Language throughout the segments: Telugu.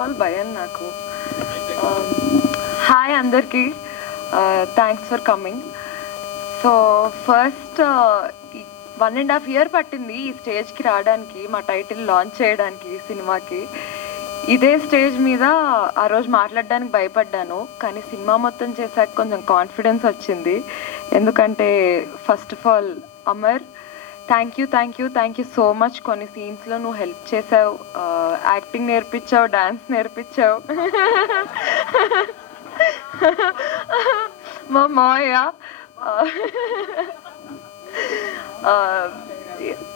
ఆల్ భయం నాకు. హాయ్ అందరికీ, thanks for coming. So first 1.5 year పట్టింది ఈ స్టేజ్కి రావడానికి, మా టైటిల్ లాంచ్ చేయడానికి సినిమాకి. ఇదే స్టేజ్ మీద ఆ రోజు మాట్లాడడానికి భయపడ్డాను, కానీ సినిమా మొత్తం చేశాక కొంచెం కాన్ఫిడెన్స్ వచ్చింది. ఎందుకంటే first of all Amar, thank you so much. కొన్ని సీన్స్లో నువ్వు హెల్ప్ చేసావు, యాక్టింగ్ నేర్పించావు, డాన్స్ నేర్పించావు. మా మాయ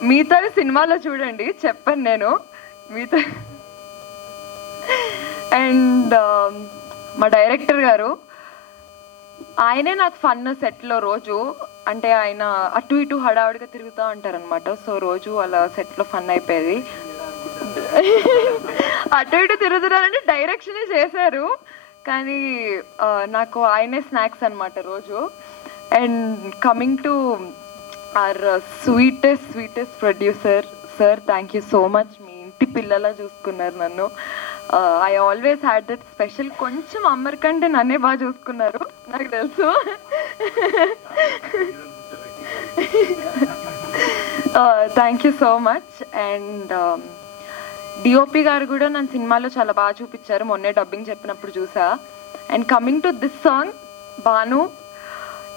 మిగతా సినిమాలో చూడండి, చెప్పాను నేను మిగతా. అండ్ మా డైరెక్టర్ గారు, ఆయనే నాకు ఫన్ సెట్లో రోజు. అంటే ఆయన అటు ఇటు హడావుడిగా తిరుగుతూ ఉంటారనమాట. సో రోజు అలా సెట్లో ఫన్ అయిపోయేది. అటు ఇటు తిరుగుతున్నారంటే డైరెక్షనే చేశారు, కానీ నాకు ఆయనే స్నాక్స్ అనమాట రోజు. And coming to our sweetest producer sir, thank you so much. మీ ఇంటి పిల్లలా చూసుకున్నారు నన్ను. I always had that special. కొంచెం అమ్మర్ కంటే నన్నే బాగా చూసుకున్నారు, నాకు తెలుసు. Thank you so much. And DOP గారు కూడా నన్ను సినిమాలో చాలా బాగా చూపించారు, మొన్నే డబ్బింగ్ చెప్పినప్పుడు చూసా. And coming to this song, Bhanu,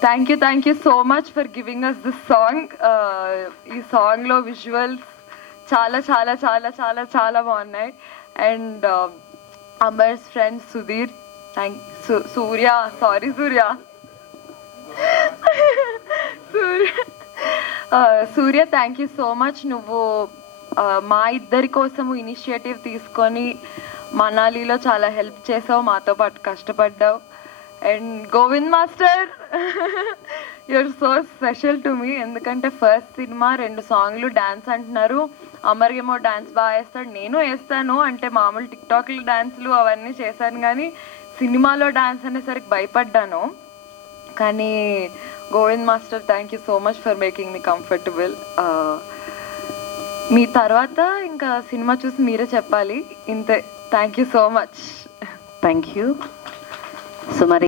thank you so much for giving us this song. ఈ సాంగ్లో విజువల్స్ చాలా చాలా చాలా చాలా చాలా బాగున్నాయి. And Amar's friend Sudheer, Surya thank you so much. నువ్వు మా ఇద్దరి కోసము ఇనిషియేటివ్ తీసుకొని మనాలిలో చాలా హెల్ప్ చేసావు, మాతో పాటు కష్టపడ్డావు. And Govind master, you're so special to me. ఎందుకంటే ఫస్ట్ సినిమా 2 సాంగ్లు డాన్స్ అంటున్నారు. అమర్ ఏమో డాన్స్ బాగా వేస్తాడు, నేను వేస్తాను. అంటే మామూలు టిక్టాక్లు డాన్స్లు అవన్నీ చేశాను, కానీ సినిమాలో డాన్స్ అనేసరికి భయపడ్డాను. కానీ Govind master, thank you so much for making me comfortable. మీ తర్వాత ఇంకా సినిమా చూసి మీరే చెప్పాలి, ఇంతే. Thank you so much. Thank you. So మరి